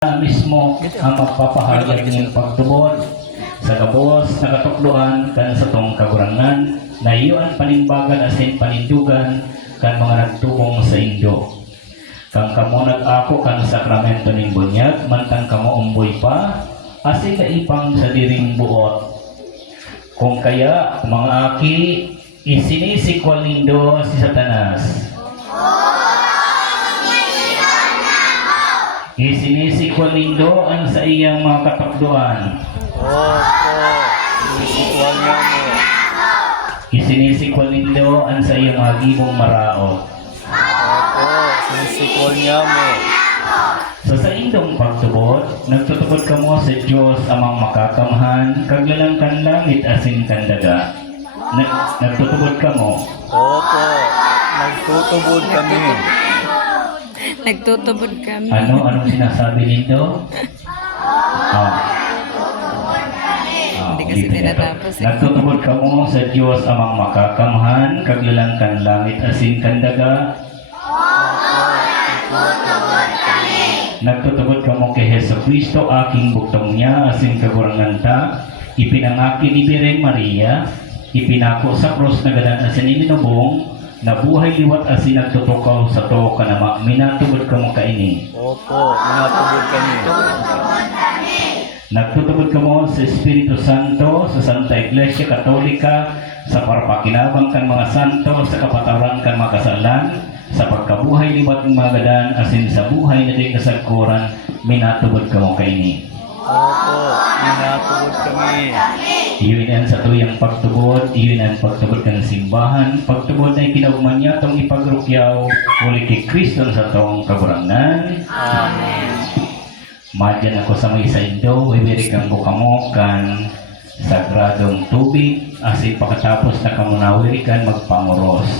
mismo ang magpapahayag ng pagtubod sa gabos na katukloan kan sa tong kagurangan na iyon panimbagan asin panindugan kan mga nagtubong sa Indo. Kang kamo nag-ako kan sakramento ning bunyag mantang kamo umboy pa asin kaipang sa diring buot. Kung kaya mga aki isinisikwal nindo si Satanas. Isinisikwal nindo ang sa iyang mga katakduan. Sinisikwal niya mo. Isinisikwal nindo ang sa iyang mga gibong maraot. Sinisikwal niya mo. Sa indong pagtubod, nagtutubod ka mo sa Diyos amang makakamhan, kaglalang kan langit asin kan daga. Nagtutubod ka mo. Opo, nagtutubod kami. Nagtutubod kami. Anong sinasabi nindo? Hindi kasi tinatapos eh. Nagtutubod ka mo sa Diyos amang makakamhan, kaglalang kan langit asin kan daga. Nagtutubod ka mo kay Hesus Kristo, aking buktong niya, asin kagurangan ta, ipinangaki ni Bireng Maria, ipinako sa krus na gadan asin iminubong, na buhay liwat asin nagtutukaw sa to kanama, minatubod ka mo kaini. Opo, minatubod kami. Nagtutubod ka mo sa Espiritu Santo, sa Santa Iglesia Katolika, sa parapakinabang kan mga santo, sa kapatawaran kan mga kasalan, sa pagkabuhay liwat ng mga gadan, asin sa buhay na din kasagkuran, minatubod ka mo kaini. Opo, minatubod kami. Iyon yan sa tuyang pagtubod, iyon ang pagtubod ng simbahan, pagtubod na ikinaugman niya itong ipagrukyaw, uli kay Kristo sa itong kagurangan. Amen. Madyan ako sa may saindo, wiwirik ang bukamo kan sagradong tubig, asin pagkatapos na kamunawirikan magpanguros.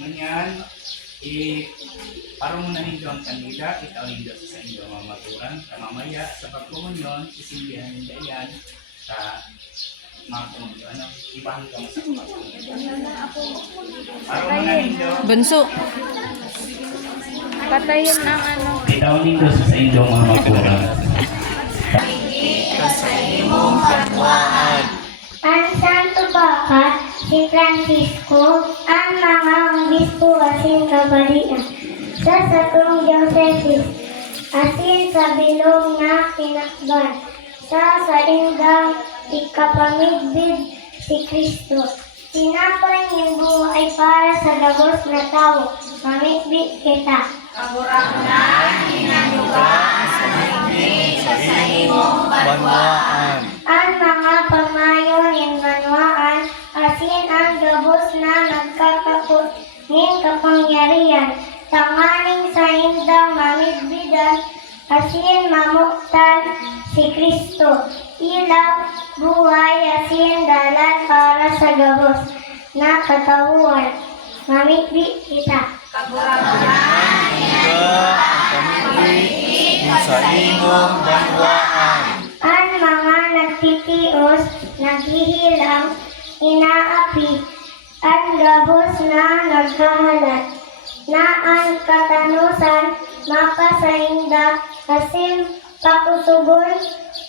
Ngayon, parang muna nindo ang kanida, itaw nindo sa indo mga magulang, mamaya sa pagkumunyon, isindihan nindo yan sa mga kumunyon, ibahan ka mo sa pagkumunyon. Parang muna nindo, Bunso. Patayin ang ano. itaw nindo sa indo mga magulang. Ang Santo Papa, si Francisco, ang mga obispo asin kabalian, sa Satong Josephis, asin sa bilog na pinakban, sa saindang ikapamidbid si Kristo. Sinapay niyang buhay para sa gabos na tao, mamidbid kita. Banwaan. Ang mga pamayo ng banwaan, asin ang gabos na nagkakapot ng kapangyarihan, tanganing sa indang mamidbidan, asin mamuktan si Kristo. Ilaw, buhay, asin dalan para sa gabos na katawuan, mamidbid kita. Kami sa imong banwaan. Ang mga nagtitios, naghihilang, inaapi, ang gabos na naghahalat, na ang katanusan, mapasainda, asim pakusubon,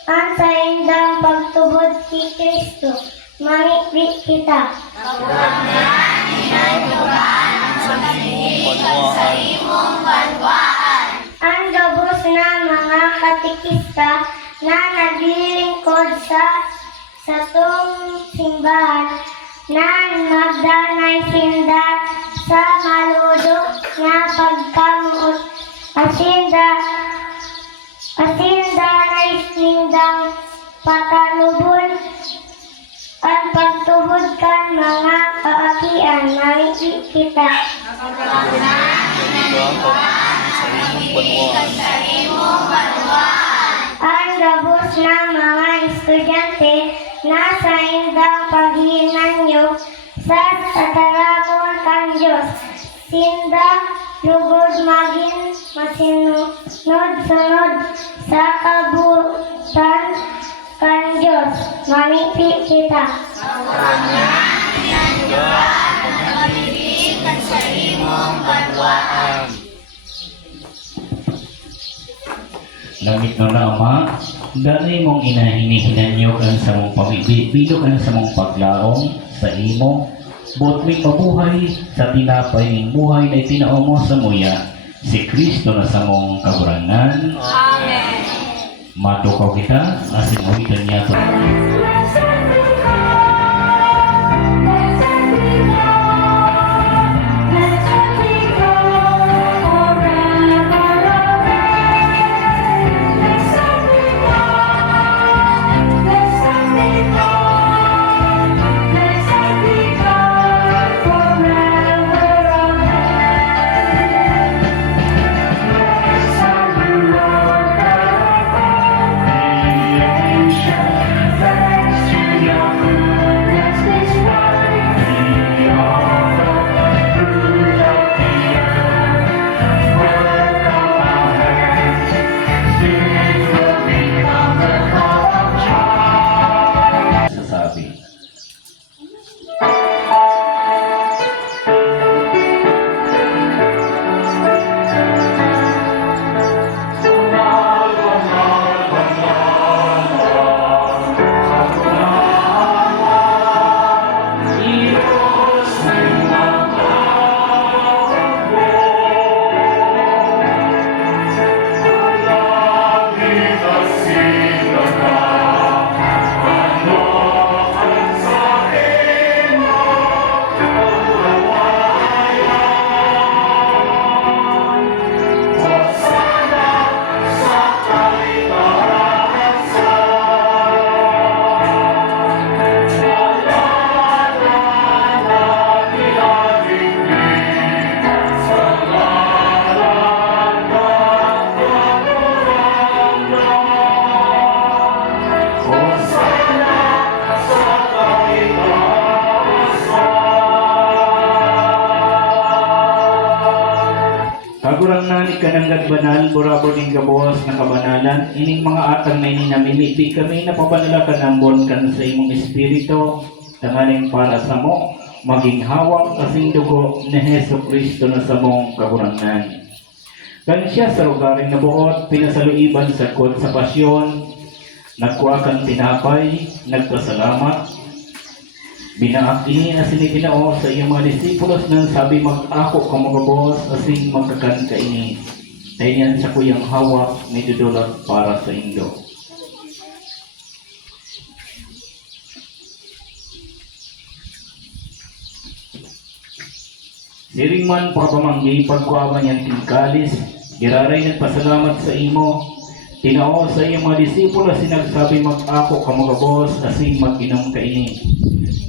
ang saindang pagtubod si Kristo, mamikbit kita. Banwaan. Ang gabos na mga katikista na naglilingkod sa satong simbahan na magdanay sinda sa maludok na pagkamuot asinda na sindang patalubon at pagtubod kan mga kaakian mamiti kita. Sa imong banwaan. Ang gabos na mga estudyante nasa indang paghinan niyo sa tatarapon kang Diyos. Sindang lugod maging masinunod-sunod sa kabutan kang Diyos. Mamiti kita. Sa imong banwaan. Langit na Ama, dali mong inahinihinanyo kan sa mong pamibilo kan sa mong paglaong sa imo, buot may mabuhay sa tinapay ng buhay na itinao mo sa muya, si Kristo na sa mong kagurangan. Amen. Matukaw kita, asin awitan niya ito. Sasabi. Kagurang nani kananggad banal, burabor ning gabuwas na kabanalan, ining mga atang na ininamimiti kami na pabanala kanambon kan sa imong espiritu, tangaling para sa mo, maging hawak kasing dugo ni Heso Kristo na sa mong kagurangan. Kan siya sa lugaring nabuot, pinasaluiban sa kod sa pasyon, nagkuha kang tinapay, nagpasalamat, binaak ini na siniginao sa iyong mga disipulos nang sabi mag-ako ka mga boss asing magkakan ka ini. Tayo sa kuyang hawak may dudulot para sa indo. Siring man pagpamanggi pagkuha niyang tingkalis, giraray nagpasalamat sa imo. Tinao sa iyong mga disipulos sinagsabi mag-ako ka mga boss asing mag-inom ka ini.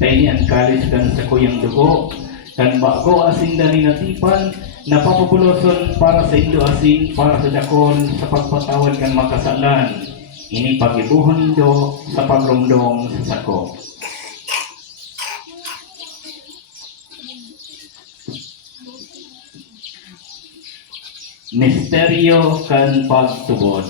Taini ang kalis kan sa kuyang dugo, kan bago asing dani natipan, napapupuloson para sa indo asing para sa dakon sa pagpatawad kan makasalan. Ini pagibuhon indo sa pagrumdong sa sako. Misteryo kan pagtubod.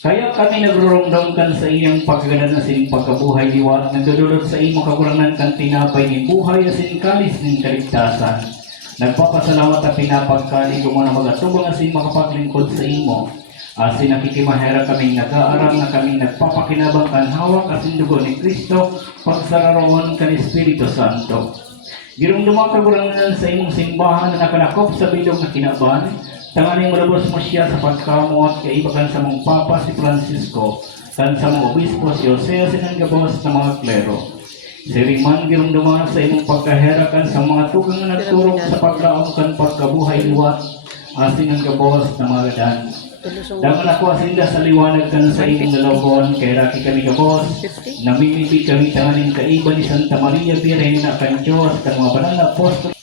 Kaya kami nagrurumdamkan sa iyong paggalan na sining pagkabuhay liwat, nagdudulot sa iyong kakurangan kan tinapay ni buhay na sining kalis ng kaligtasan. Nagpapasalamat at pinapagkali kung mga magatubang na sining makapaglingkod sa imo. Asin nakikimahera kaming nag-aaral na kaming nagpapakinabang kan hawak asin dugo ni Kristo pagsararoon kan Espiritu Santo. Girumduma kagurangan sa imong simbahan na nakalakop sa bilog na kinaban, tanganing malabos mo siya sa pagkamuat kaibakan sa mong Papa si Francisco, kan sa mga obispo si Jose sinang gabos na mga klero. Siriman girumduma sa imong pagkaherakan sa mga tugang na nagturong sa paglaom kan pagkabuhay liwat, asin ang gabos na mga dan. Daman ako asinda sa liwanag kan sa imong nalawgon, kay raki kami gabos, namimili kami tanganing kaiba ni Santa Maria Virgen na kan Diyos, kan mga banal na apostol.